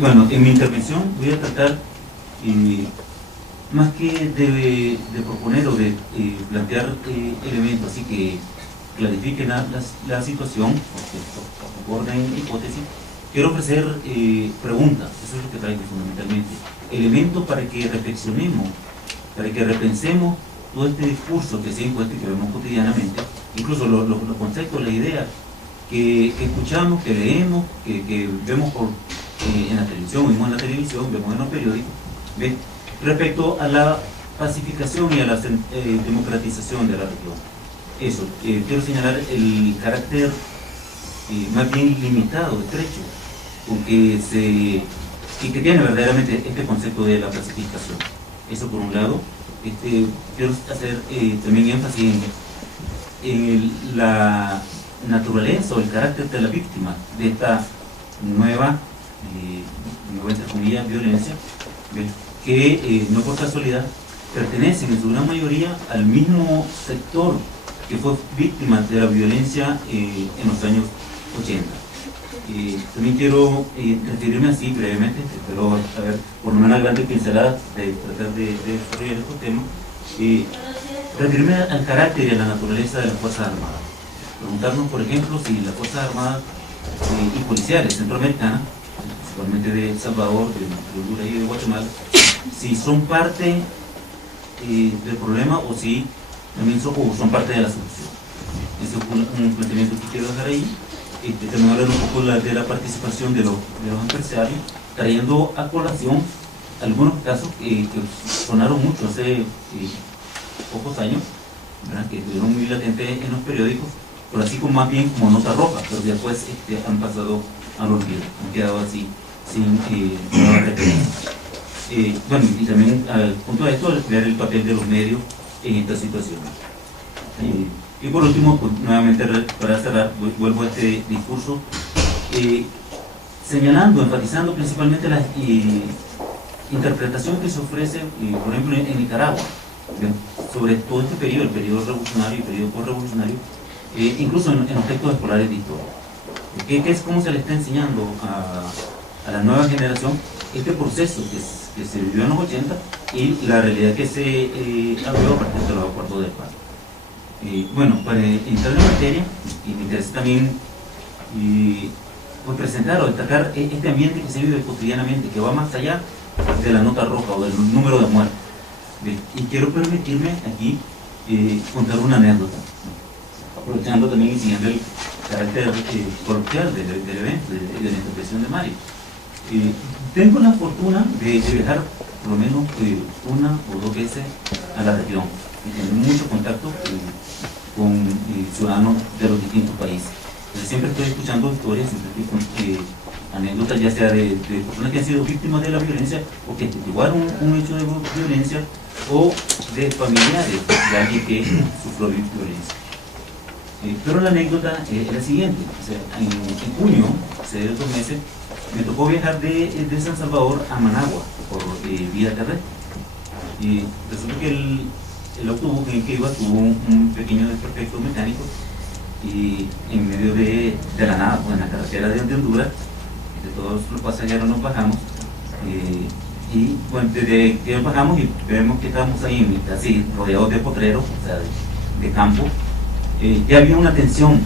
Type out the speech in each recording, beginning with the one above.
Bueno, en mi intervención voy a tratar, más que de proponer o de plantear elementos así que clarifiquen la situación, o orden hipótesis, quiero ofrecer preguntas, eso es lo que traigo fundamentalmente, elementos para que reflexionemos, para que repensemos todo este discurso que se ha impuesto y que vemos cotidianamente, incluso los conceptos, la idea que escuchamos, que leemos, que vemos en la televisión, vemos en la televisión, vemos en los periódicos, ¿ves? Respecto a la pacificación y a la democratización de la región. Eso, quiero señalar el carácter más bien limitado, estrecho, con que tiene verdaderamente este concepto de la pacificación. Eso por un lado. Quiero hacer también énfasis en la naturaleza o el carácter de la víctima de esta nueva entre comillas, violencia, que no por casualidad pertenecen en su gran mayoría al mismo sector que fue víctima de la violencia en los años 80. También quiero referirme así brevemente, pero a ver, por una grande pincelada de tratar de desarrollar estos temas, referirme al carácter y a la naturaleza de las Fuerzas Armadas. Preguntarnos, por ejemplo, si las Fuerzas Armadas y policiales centroamericanas, principalmente de El Salvador, de Honduras y de Guatemala, si son parte del problema o si también son parte de la solución. Ese es un planteamiento que quiero dejar ahí. También hablar un poco de la participación de los empresarios, trayendo a colación algunos casos que sonaron mucho hace pocos años, ¿verdad? Que estuvieron muy latentes en los periódicos, pero así como más bien como nota roja, pero después han pasado al olvido, han quedado así sin referencia. Bueno, y también al punto de esto, ver el papel de los medios en esta situación. Y por último, pues, nuevamente para cerrar, vuelvo a este discurso, señalando, enfatizando principalmente la interpretación que se ofrece, por ejemplo, en Nicaragua, sobre todo este periodo, el periodo revolucionario y el periodo postrevolucionario, incluso en los textos escolares de historia. Que es cómo se le está enseñando a la nueva generación este proceso que se vivió en los 80 y la realidad que se abrió a partir de los acuerdos de paz. Bueno, para entrar en materia, y me interesa también pues presentar o destacar este ambiente que se vive cotidianamente, que va más allá de la nota roja o del número de muertes. Y quiero permitirme aquí contar una anécdota, aprovechando también y siguiendo el carácter coloquial del evento, de la intervención de Mario. Tengo la fortuna de viajar por lo menos una o dos veces a la región y tener mucho contacto con ciudadanos de los distintos países. Entonces, siempre estoy escuchando historias, siempre anécdotas, ya sea de personas que han sido víctimas de la violencia o que testiguaron un hecho de violencia o de familiares de alguien que sufrió violencia. Pero la anécdota es la siguiente. O sea, en junio, hace 2 meses, me tocó viajar de San Salvador a Managua por vía terrestre. Y resulta que el autobús en el que iba tuvo un pequeño desperfecto mecánico y en medio de la nada, pues, en la carretera de Honduras, de todos los pasajeros nos bajamos y bueno, desde que nos bajamos y vemos que estábamos ahí casi rodeados de potreros, o sea, de campo, ya había una tensión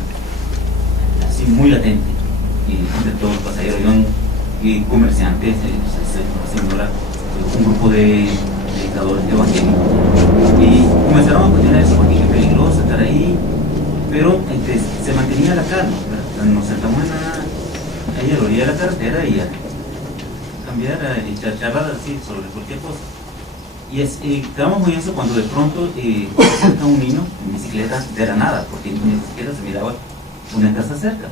así muy latente entre todos los pasajeros, había comerciantes, una señora, un grupo de predicadores evangélicos, y comenzaron a cuestionar eso porque es peligroso estar ahí, pero se mantenía la calma, ¿verdad? Nos sentamos ahí a la orilla de la carretera y a cambiar, a charlar así sobre cualquier cosa. Y quedamos muy eso cuando de pronto se acerca un niño en bicicleta de la nada, porque ni siquiera se miraba una casa cerca.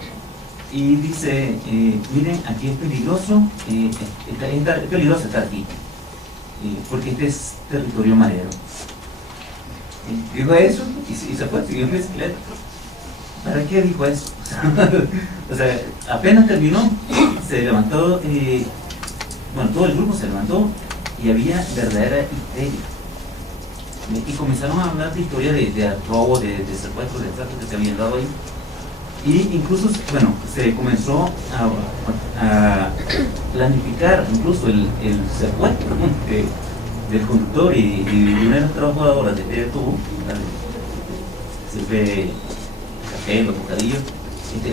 Y dice, miren, aquí es peligroso, es peligroso estar aquí, porque este es territorio marero. Dijo eso y se fue, siguió en bicicleta. ¿Para qué dijo eso? O sea, apenas terminó, se levantó, bueno, todo el grupo se levantó y había verdadera histeria. Y comenzaron a hablar de historia de robo, de secuestro, de asaltos que se habían dado ahí. Y incluso, bueno, se comenzó a planificar incluso el secuestro, ¿no?, del conductor y una de las trabajadoras de TV2, sirve café, los bocadillos,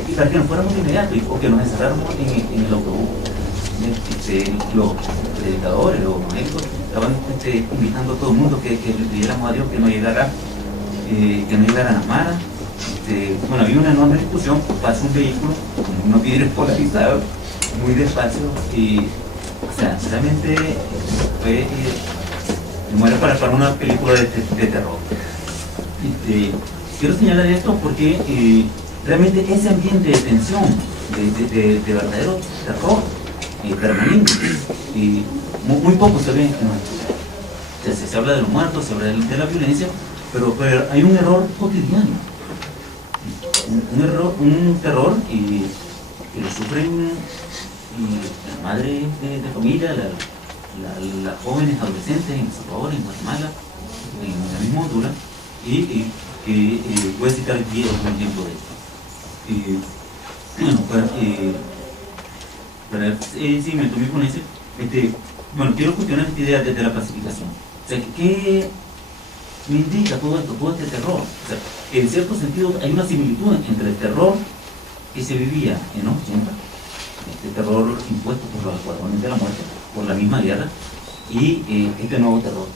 y para que nos fuéramos de inmediato o que nos encerráramos en el autobús. Los predicadores, los médicos, estaban invitando a todo el mundo que le pidiéramos a Dios que no llegara a Mara. Bueno, había una enorme discusión, pasa un vehículo con unos vidrios polarizados, muy despacio, y o sea, realmente fue muere para una película de terror. Quiero señalar esto porque realmente ese ambiente de tensión, de verdadero terror permanente, y muy poco se ve en nuestra. Se habla de los muertos, se habla de la violencia, pero hay un error cotidiano, un terror que lo sufren las madres de familia, las jóvenes adolescentes en El Salvador, en Guatemala, en la misma Honduras, y que voy a citar aquí un ejemplo de esto. Bueno, sí, me tomé con ese. Bueno, quiero cuestionar esta idea de la pacificación. O sea, ¿qué me indica todo esto, todo este terror? O sea, en cierto sentido hay una similitud entre el terror que se vivía en los 80, este terror impuesto por los escuadrones de la muerte, por la misma guerra, y este nuevo terror.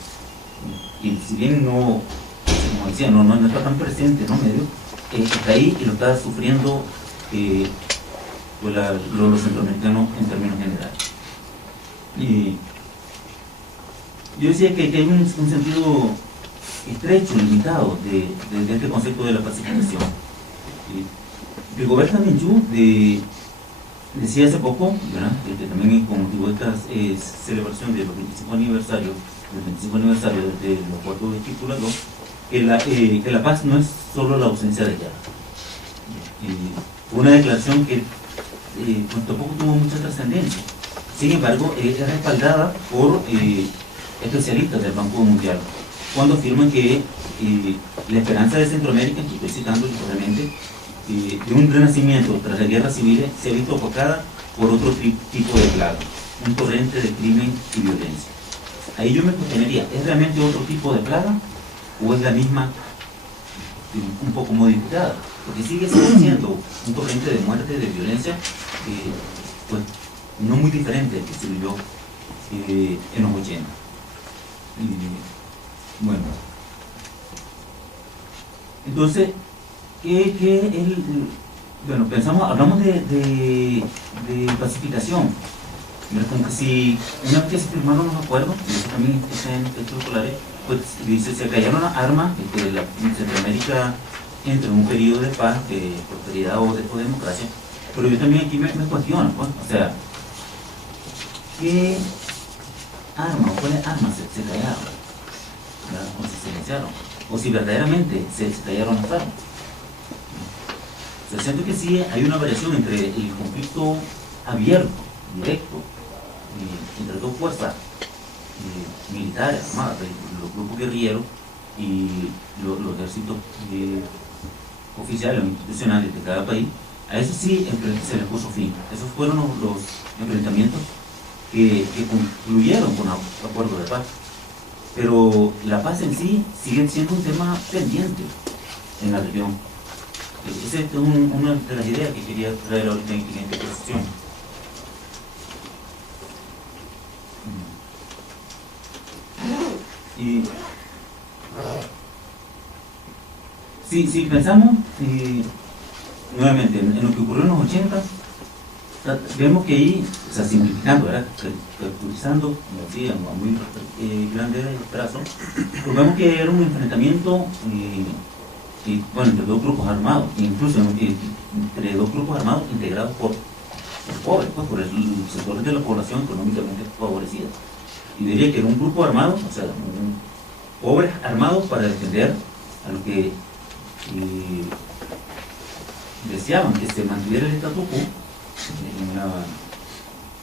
Y si bien no, como decía, no está tan presente, no medio, está ahí y lo está sufriendo los centroamericanos en términos generales. Y yo decía que hay un sentido estrecho, limitado de este concepto de la pacificación. Rigoberta Menchú decía hace poco, ¿verdad?, que también con motivo de esta celebración de los 25 aniversarios de los acuerdos de Título 2, que la paz no es solo la ausencia de guerra. Una declaración que pues tampoco tuvo mucha trascendencia. Sin embargo, es respaldada por especialistas del Banco Mundial, cuando afirman que la esperanza de Centroamérica, que estoy citando literalmente, de un renacimiento tras las guerras civiles, se ha visto opacada por otro tipo de plaga, un torrente de crimen y violencia. Ahí yo me cuestionaría, ¿es realmente otro tipo de plaga o es la misma, un poco modificada? Porque sigue siendo un torrente de muerte, de violencia, pues no muy diferente al que se vivió en los 80. Bueno, entonces, bueno, hablamos de pacificación, como que si una vez que se firmaron los acuerdos, y eso también está en textos escolares, pues dice, se cayeron las armas, Centroamérica entra en un periodo de paz, de prosperidad o de democracia, pero yo también aquí me cuestiono, pues, o sea, ¿qué armas o cuáles armas se callaron? O se silenciaron, o si verdaderamente se callaron las armas. O sea, siento que sí hay una variación entre el conflicto abierto, directo, entre dos fuerzas militares, armadas, los grupos guerrilleros y los ejércitos oficiales o institucionales de cada país. A eso sí se les puso fin. Esos fueron los enfrentamientos que concluyeron con acuerdos de paz. Pero la paz en sí sigue siendo un tema pendiente en la región. Esa es una de las ideas que quería traer ahorita en esta exposición. Y si pensamos nuevamente en lo que ocurrió en los 80, vemos que ahí, o sea, simplificando, ¿verdad?, caracterizando, como decía, a muy grande trazo, pues vemos que era un enfrentamiento bueno, entre dos grupos armados, incluso entre dos grupos armados integrados por pobres, pues, por el sector de la población económicamente favorecida. Y diría que era un grupo armado, o sea, pobres armados para defender a lo que deseaban que se mantuviera el statu quo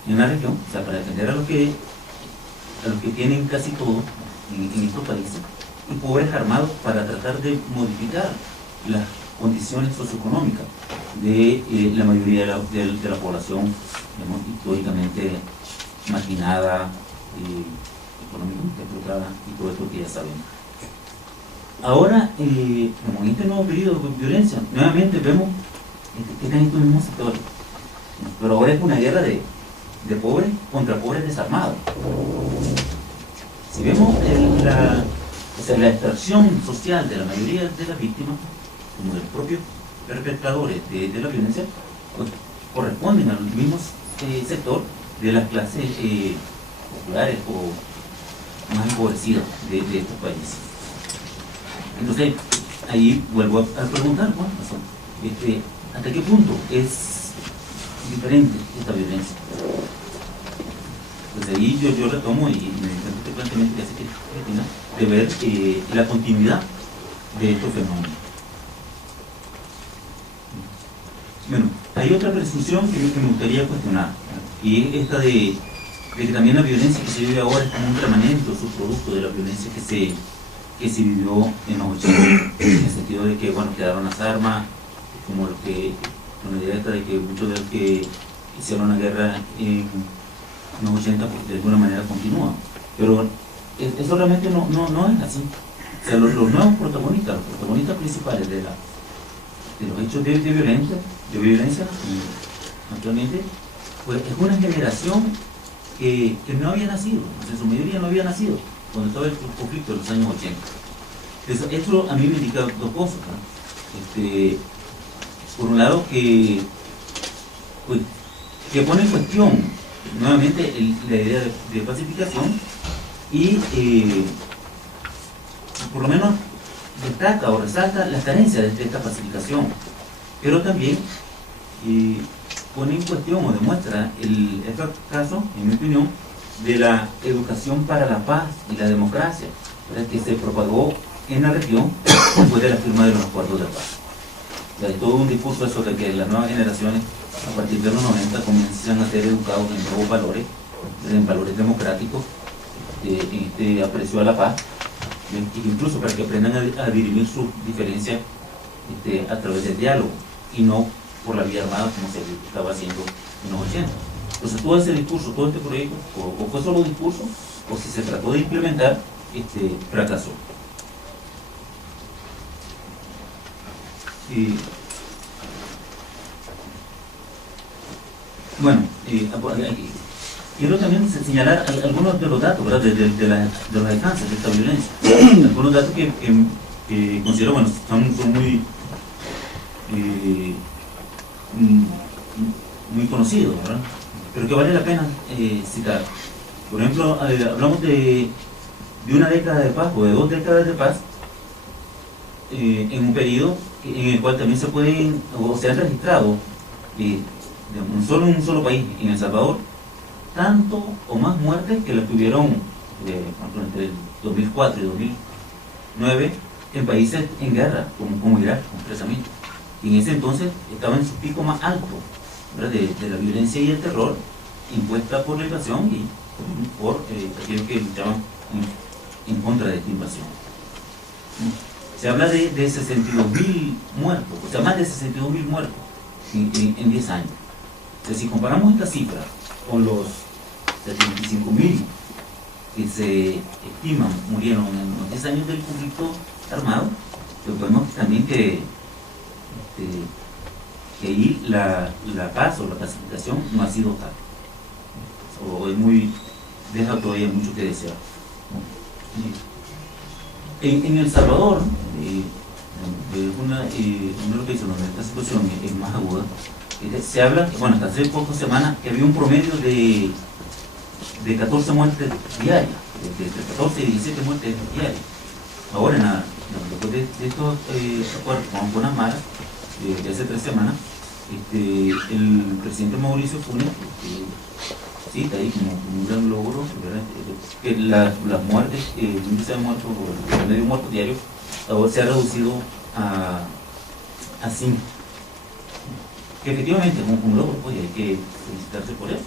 en la región, o sea, para defender a los que tienen casi todo en estos países, y pobres armados para tratar de modificar las condiciones socioeconómicas de la mayoría de la población, digamos, históricamente marginada, económicamente explotada y todo esto que ya sabemos. Ahora, en este nuevo periodo de violencia, nuevamente vemos que están estos mismos sectores, pero ahora es una guerra de pobres contra pobres desarmados. Si vemos la extracción social de la mayoría de las víctimas, como de los propios perpetradores de la violencia, pues corresponden al mismo sector de las clases populares o más empobrecidas de estos países. Entonces, ahí vuelvo a preguntar, bueno, ¿hasta qué punto es diferente esta violencia? Pues ahí yo retomo y me encanta este planteamiento que hace Cristina de ver la continuidad de estos fenómenos. Bueno, hay otra presunción que me gustaría cuestionar, y es esta de que también la violencia que se vive ahora es como un remanente o subproducto de la violencia que se vivió en los 80, en el sentido de que, bueno, quedaron las armas, como lo que, con la idea esta de que muchos de los que hicieron la guerra en los 80, pues de alguna manera continúan. Pero eso realmente no es así. O sea, los nuevos protagonistas, los protagonistas principales de los hechos de violencia, y actualmente, pues es una generación que no había nacido, o sea, en su mayoría no había nacido cuando estaba el conflicto de los años 80. Entonces, esto a mí me indica dos cosas, ¿no? Por un lado, que pone en cuestión nuevamente la idea de pacificación y por lo menos destaca o resalta las carencias de esta pacificación, pero también pone en cuestión o demuestra el caso, en mi opinión, de la educación para la paz y la democracia, ¿verdad?, que se propagó en la región después de la firma de los acuerdos de paz. O sea, todo un discurso eso de que las nuevas generaciones a partir de los 90 comienzan a ser educados en nuevos valores, en valores democráticos, en este aprecio a la paz, incluso para que aprendan a dirimir sus diferencias a través del diálogo y no por la vía armada como se estaba haciendo en los 80. Entonces todo ese discurso, todo este proyecto, o fue solo discurso, o si se trató de implementar, fracasó. Bueno, quiero también señalar algunos de los datos, ¿verdad?, de los alcances de esta violencia. Algunos datos que considero, bueno, son muy conocidos, ¿verdad?, pero que vale la pena citar. Por ejemplo, hablamos de una década de paz o de 2 décadas de paz, en un periodo en el cual también se pueden o se han registrado en un solo país, en El Salvador, tanto o más muertes que las tuvieron entre el 2004 y 2009 en países en guerra, como Irak, precisamente. Y en ese entonces estaba en su pico más alto, ¿verdad?, de la violencia y el terror impuesta por la invasión y por aquellos que luchaban en contra de esta invasión. Se habla de 62.000 muertos, o sea, más de 62.000 muertos en 10 años. Entonces, si comparamos esta cifra con los 75.000 que se estiman murieron en los 10 años del conflicto armado, pues podemos también que ahí la paz o la pacificación no ha sido tal, o deja todavía mucho que desear. En El Salvador, una localización donde esta situación es más aguda, se habla, bueno, hasta hace pocas semanas, que había un promedio de 14 muertes diarias, de 14 y 17 muertes diarias. Ahora, nada, después de estos acuerdos con las maras, de hace 3 semanas, el presidente Mauricio Funes cita ahí como un gran logro, ¿verdad?, que las muertes, el índice de muertos o el promedio muerto diario ahora se ha reducido a 5. Que efectivamente es un logro, pues hay que felicitarse por eso.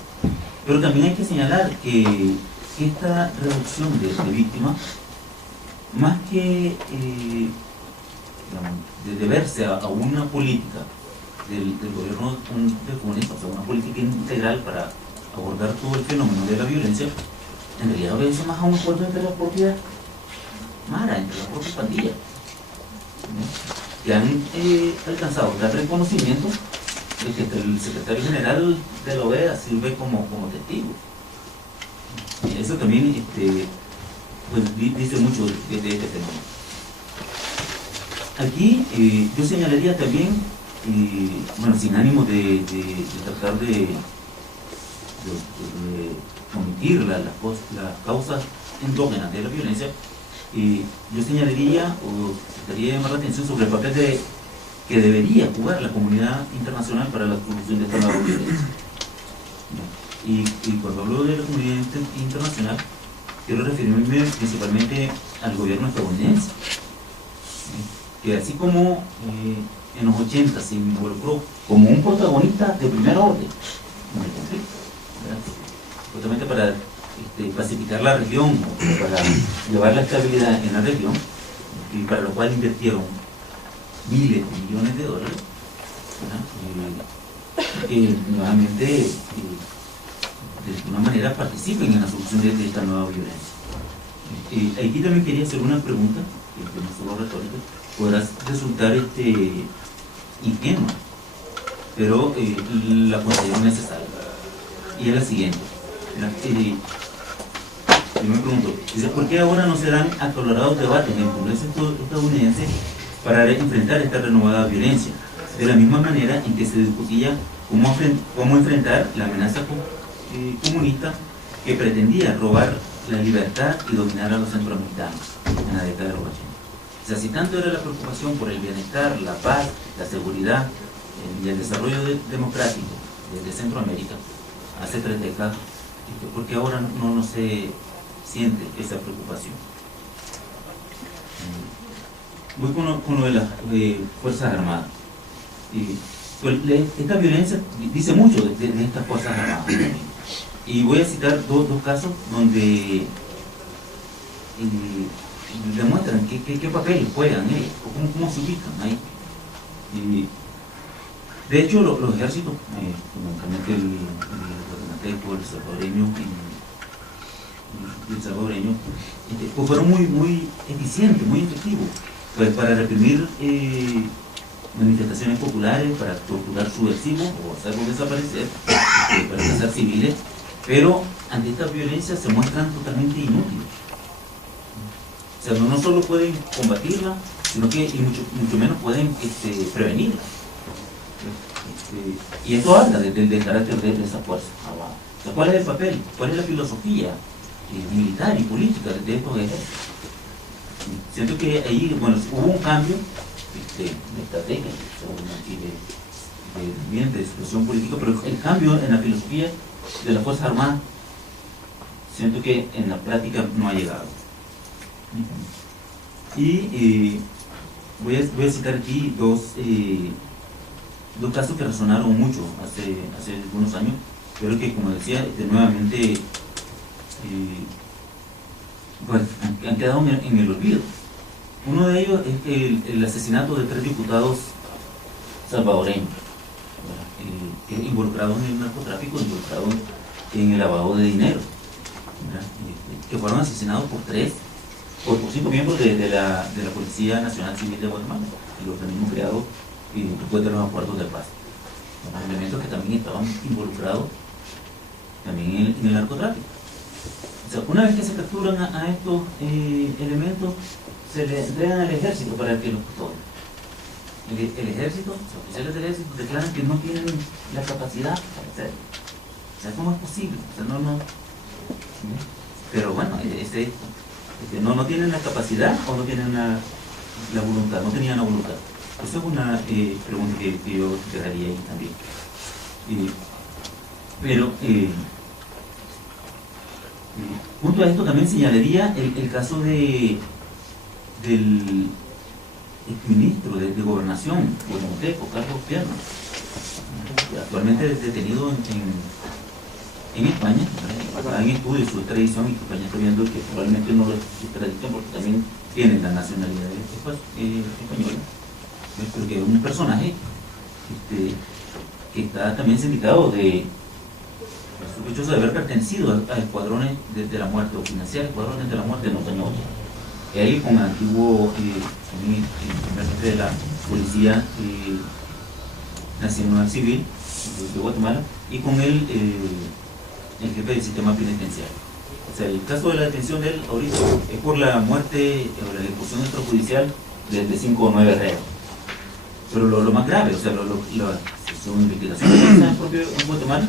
Pero también hay que señalar que esta reducción de víctimas, más que de deberse a una política del gobierno de Funes, o sea, una política integral para abordar todo el fenómeno de la violencia, en realidad obedece más a un acuerdo entre las propias maras, entre las propias pandillas, ¿no? Que han alcanzado el reconocimiento de que el secretario general de la OEA sirve como testigo. Y eso también pues, dice mucho de este fenómeno. Aquí yo señalaría también, bueno, sin ánimo de tratar de omitir las causas endógenas de la violencia, yo señalaría o estaría llamar la atención sobre el papel que debería jugar la comunidad internacional para la solución de esta nueva violencia. Y cuando hablo de la comunidad internacional, quiero referirme principalmente al gobierno estadounidense, que así como en los 80 se involucró como un protagonista de primera orden en el conflicto, justamente para pacificar la región, para llevar la estabilidad en la región, y para lo cual invirtieron miles de millones de dólares, nuevamente de una manera participen en la solución de esta nueva violencia. Aquí también quería hacer una pregunta, que no solo retórica, podrá resultar ingenua, pero la considero necesaria. Y es la siguiente. Yo me pregunto, ¿por qué ahora no se dan acalorados debates en el Congreso estadounidense para enfrentar esta renovada violencia? De la misma manera en que se discutía cómo enfrentar la amenaza comunista que pretendía robar la libertad y dominar a los centroamericanos en la década de los 80. O sea, si tanto era la preocupación por el bienestar, la paz, la seguridad y el desarrollo democrático de Centroamérica hace 3 décadas, ¿por qué ahora no se siente esa preocupación? Voy con lo de las Fuerzas Armadas. Pues, esta violencia dice mucho de estas Fuerzas Armadas. Y voy a citar dos casos donde demuestran qué papel juegan ellos, o cómo se ubican ahí. De hecho, los ejércitos, fundamentalmente el guatemalteco, el salvadoreño, pues fueron muy eficientes, muy efectivos, pues para reprimir manifestaciones populares, para torturar subversivos o hacerlos desaparecer, para cazar civiles, pero ante esta violencia se muestran totalmente inútiles. O sea, no solo pueden combatirla, sino que mucho menos pueden prevenirla. Y esto habla del carácter de esa fuerza. O sea, ¿cuál es el papel? ¿Cuál es la filosofía militar y política de estos ejércitos? Siento que ahí, bueno, hubo un cambio de estrategia y de situación política, pero el cambio en la filosofía de las Fuerzas Armadas siento que en la práctica no ha llegado. Y voy a citar aquí dos casos que resonaron mucho hace algunos años, pero que, como decía, nuevamente pues, han quedado en el olvido. Uno de ellos es el asesinato de 3 diputados salvadoreños, involucrados en el narcotráfico, involucrados en el lavado de dinero, que fueron asesinados por 5 miembros de la Policía Nacional Civil de Guatemala, y los organismos creados después de los acuerdos de paz. Elementos que también estaban involucrados también en el narcotráfico. O sea, una vez que se capturan a estos elementos, se les entregan al ejército para que los custodie. El ejército, los oficiales del ejército declaran que no tienen la capacidad para hacerlo. O sea, ¿cómo es posible? O sea, no. Pero bueno, no tienen la capacidad o no tienen la voluntad, no tenían la voluntad. Esa es una pregunta que yo quedaría ahí también. Pero junto a esto también señalaría el caso del exministro de Gobernación, guatemalteco, Carlos Pierna, actualmente detenido en España, está en estudio su extradición, y España está viendo que probablemente no lo extraditan porque también tienen la nacionalidad española, pero que es un personaje que está también sindicado de sospechoso de haber pertenecido a escuadrones de la muerte o financiar escuadrones de la muerte en los años 80. Él con el antiguo jefe de la Policía Nacional Civil de Guatemala y con el jefe del sistema penitenciario. O sea, el caso de la detención de él ahorita es por la muerte o la ejecución extrajudicial de 5 o 9 reos. Pero lo más grave, o sea, según investigación en Guatemala,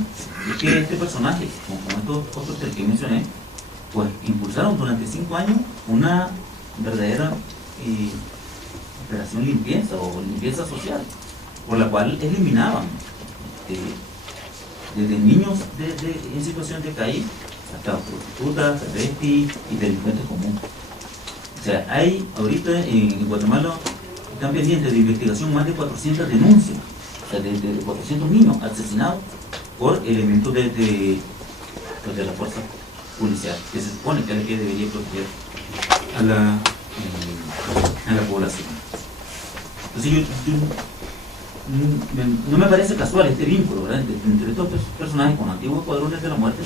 es que este personaje, como estos otros que mencioné, pues impulsaron durante 5 años una verdadera operación limpieza o limpieza social, por la cual eliminaban desde niños en situación de calle hasta prostitutas, travestis y delincuentes comunes. O sea, hay ahorita en Guatemala están pendientes de investigación más de 400 denuncias, o sea, de 400 niños asesinados por elementos de la fuerza policial, que se supone que es el que debería proteger a la población. Entonces no me parece casual este vínculo, ¿verdad?, entre estos personajes con antiguos escuadrones de la muerte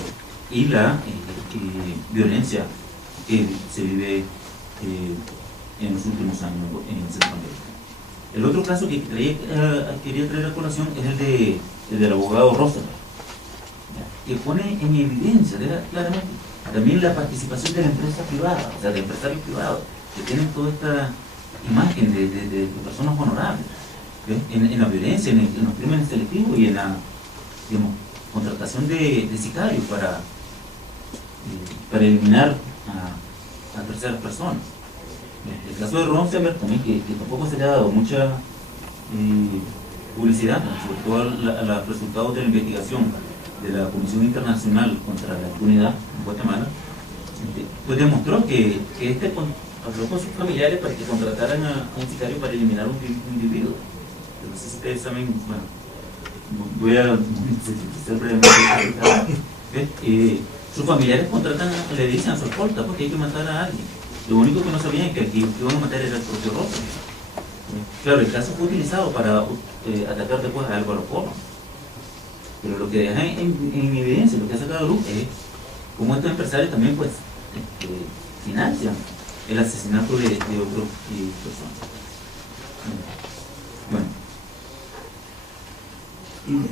y la violencia que se vive en los últimos años en Centroamérica. El otro caso que quería traer a colación es el del abogado Rosenberg, que pone en evidencia claramente también la participación de la empresa privada, o sea, de empresarios privados, que tienen toda esta imagen de personas honorables, en la violencia, en los crímenes selectivos y en la, digamos, contratación de sicarios para eliminar a terceras personas. El caso de Rosenberg también, que tampoco se le ha dado mucha publicidad, sobre todo a los resultados de la investigación de la Comisión Internacional contra la Impunidad en Guatemala, pues demostró que habló con sus familiares para que contrataran a un sicario para eliminar un individuo. No sé si ustedes saben, bueno, voy a ser brevemente. Sus familiares le dicen a su escolta porque hay que matar a alguien. Lo único que no sabían es que el que iban a matar era el propio Rosa. Claro, el caso fue utilizado para atacar después a Álvaro Porras. Pero lo que deja en evidencia, lo que ha sacado a luz es cómo estos empresarios también pues financian el asesinato de otras personas. Bueno,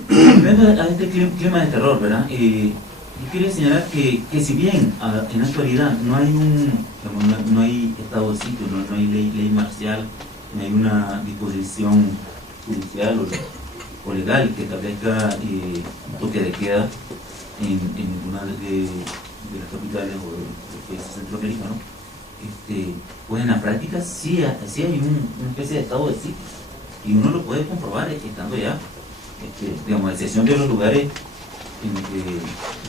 volviendo a este clima de terror, ¿verdad? Yo quería señalar que si bien en la actualidad no hay estado de sitio, no hay ley marcial, no hay una disposición judicial o legal que establezca un toque de queda en ninguna de las capitales o de los países centroamericanos, pues en la práctica sí hay una especie de estado de sitio, y uno lo puede comprobar estando ya, digamos, a excepción de los lugares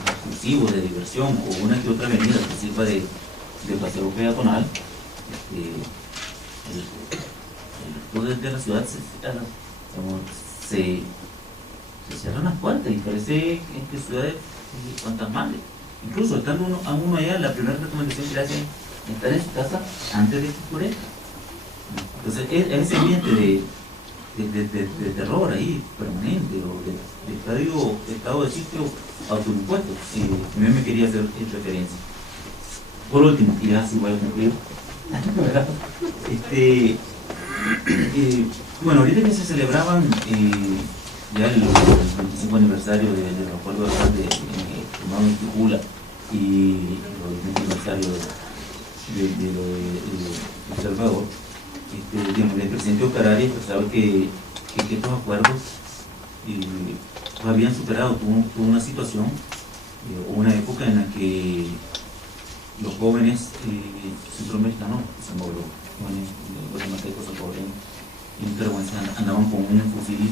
exclusivos de diversión o una que otra avenida que sirva de paseo peatonal, el resto de la ciudad se cierran las puertas y parece que ciudades fantasmales. Incluso estando uno allá, la primera recomendación que le hacen es estar en su casa antes de que oscurezca. Entonces ese ambiente de terror ahí permanente o de estado de sitio autoimpuesto, también me quería hacer referencia. Por último, y ya si voy a cumplir, bueno, ahorita que se celebraban ya el 25 aniversario del acuerdo de paz de Ticula y el 20 aniversario de El Salvador, el presidente Ocarari expresaba que estos acuerdos habían superado, tuvo una situación o una época en la que los jóvenes centroamericanos, los jóvenes guatemaltecos, salvadoreños y nicaragüenses andaban con un fusil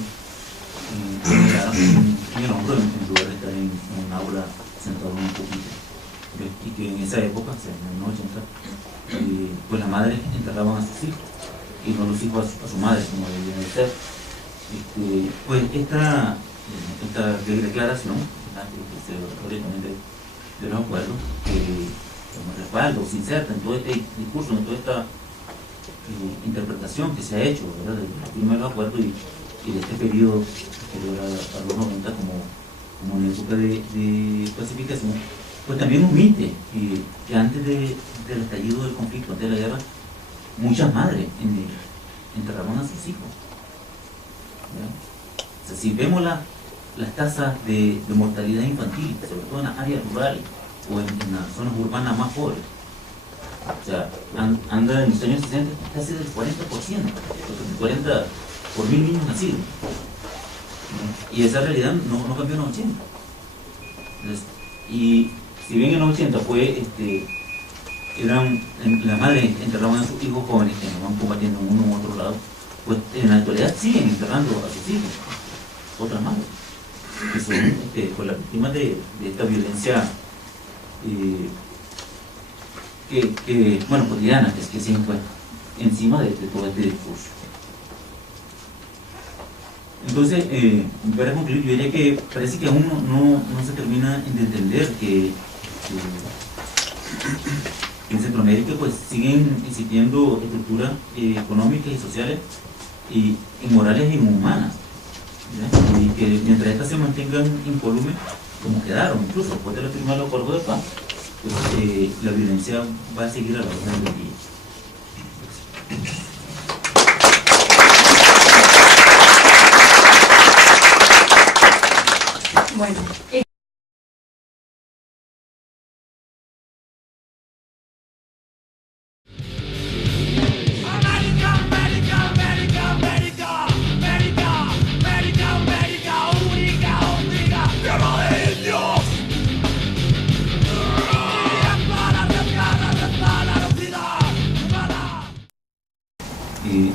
en el hombro en lugar de estar en un aula sentado en un pupitre. Y que en esa época, o sea, en los 80, pues las madres enterraban a sus hijos y no los hijos a su madre, como debían de ser. Pues esta declaración que se originalmente de los acuerdos, como respaldo, se inserta en todo este discurso, en toda esta interpretación que se ha hecho, ¿verdad?, de los primeros acuerdos, y y de este periodo posterior a los 90 como una época de pacificación, pues también omite que antes del estallido del conflicto, antes de la guerra, muchas madres enterraban a sus hijos. O sea, si vemos las tasas de mortalidad infantil, sobre todo en las áreas rurales o en las zonas urbanas más pobres, o sea, anda en los años 60 casi del 40%, 40 por 1000 niños nacidos. Y esa realidad no cambió en los 80. Entonces, y si bien en los 80 las madres enterraban a sus hijos jóvenes que no van combatiendo en uno u otro lado, pues en la actualidad siguen enterrando a sus hijos, otras madres, que son pues, las víctimas de esta violencia cotidiana que se encuentra encima de todo este discurso. Entonces, para concluir, yo diría que parece que aún no se termina de entender que en Centroamérica pues siguen existiendo estructuras económicas y sociales y inmorales e inhumanas, ¿ya? Y que mientras estas se mantengan incólumes, como quedaron, incluso después de la firma del acuerdo de paz, pues, la violencia va a seguir a la orden del día. Bueno,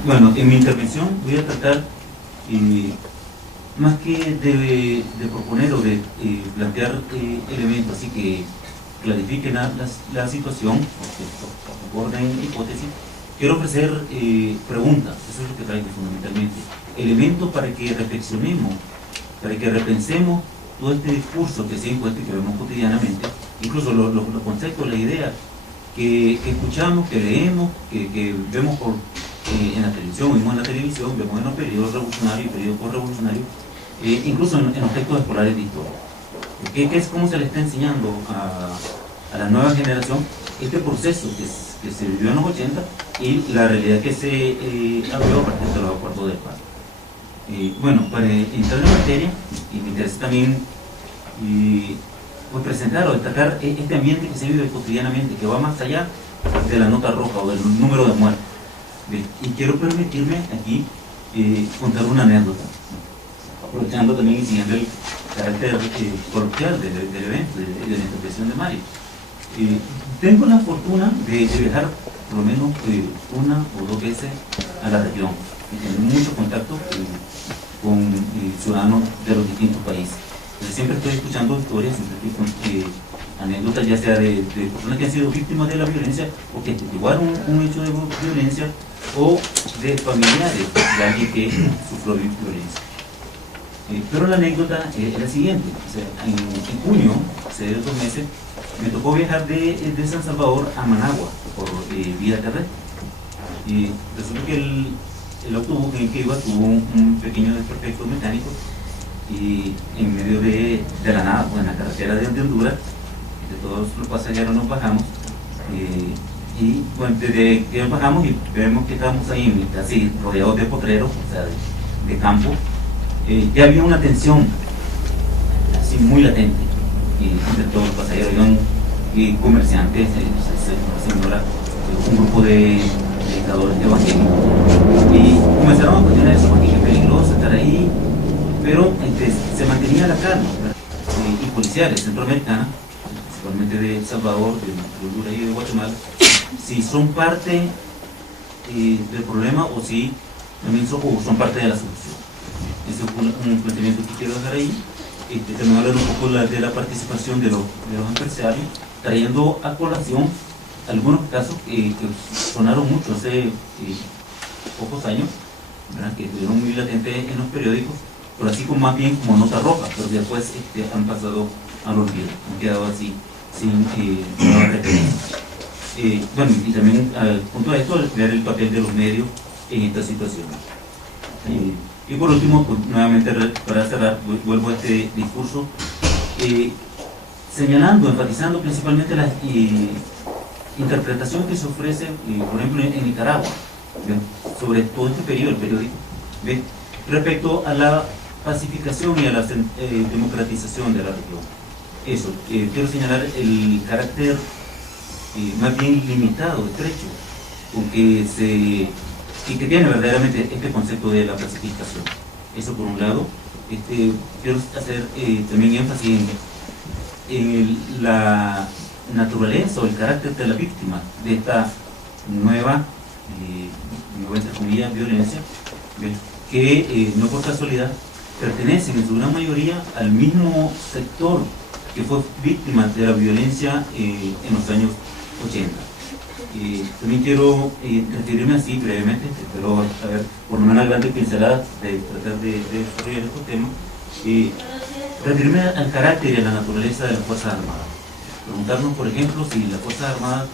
bueno, en mi intervención voy a tratar más que de proponer o de plantear elementos así que clarifiquen la situación o que aborden hipótesis. Quiero ofrecer preguntas, eso es lo que traigo fundamentalmente, elementos para que reflexionemos, para que repensemos todo este discurso que se ha impuesto y que vemos cotidianamente, incluso los conceptos, las ideas que escuchamos, que leemos, que vemos en la televisión, vemos en la televisión, vemos en los periodos revolucionarios y periodos postrevolucionarios, incluso en los textos escolares de historia. ¿Qué es cómo se le está enseñando a la nueva generación este proceso que se vivió en los 80 y la realidad que se abrió a partir de los acuerdos de paz? Bueno, para entrar en materia, y me interesa también pues presentar o destacar este ambiente que se vive cotidianamente, que va más allá de la nota roja o del número de muertes. Y quiero permitirme aquí contar una anécdota, aprovechando también y siguiendo el carácter coloquial del evento, de la intervención de Mario. Tengo la fortuna de viajar por lo menos una o dos veces a la región y tener mucho contacto con ciudadanos de los distintos países. Entonces, siempre estoy escuchando historias, siempre estoy con anécdotas, ya sea de personas que han sido víctimas de la violencia o que atestiguaron un hecho de violencia, o de familiares de alguien que sufrió violencia. Pero la anécdota es la siguiente. O sea, en junio, hace 2 meses, me tocó viajar de San Salvador a Managua por vía terrestre. Y resulta que el autobús en el que iba tuvo un pequeño desperfecto mecánico y en medio de la nada, pues, en la carretera de Honduras, de todos los pasajeros nos bajamos. Y bueno, desde que nos bajamos y vemos que estábamos ahí casi rodeados de potreros, o sea, de campo, ya había una tensión así muy latente entre todos los pasajeros. Habían comerciantes, una señora, un grupo de predicadores evangélicos, y comenzaron a cuestionar eso, porque es peligroso estar ahí, pero se mantenía la calma, y policiales centroamericanas, principalmente de El Salvador, de Honduras y de Guatemala, si son parte del problema o si también son parte de la solución. Ese es un planteamiento que quiero dejar ahí. También hablar un poco de la participación de los empresarios, trayendo a colación algunos casos que sonaron mucho hace pocos años, ¿verdad?, que estuvieron muy latentes en los periódicos, pero así como más bien como nota roja, pero después han pasado al olvido, han quedado así sin nueva referencia. Bueno, y también junto a esto, ver el papel de los medios en esta situación. Y por último, pues, nuevamente para cerrar, vuelvo a este discurso, señalando, enfatizando principalmente la interpretación que se ofrece, por ejemplo, en Nicaragua, ¿bien?, sobre todo este periodo, el periódico, ¿bien?, respecto a la pacificación y a la democratización de la región. Eso, quiero señalar el carácter más bien limitado, estrecho, con que y que tiene verdaderamente este concepto de la pacificación. Eso por un lado. Quiero hacer también énfasis en la naturaleza o el carácter de la víctima de esta nueva, entre comillas, violencia, que no por casualidad pertenecen en su gran mayoría al mismo sector que fue víctima de la violencia en los años 80. También quiero referirme así brevemente, pero a ver, por una grande pincelada de tratar de desarrollar estos temas, referirme al carácter y a la naturaleza de las Fuerzas Armadas. Preguntarnos, por ejemplo, si las Fuerzas Armadas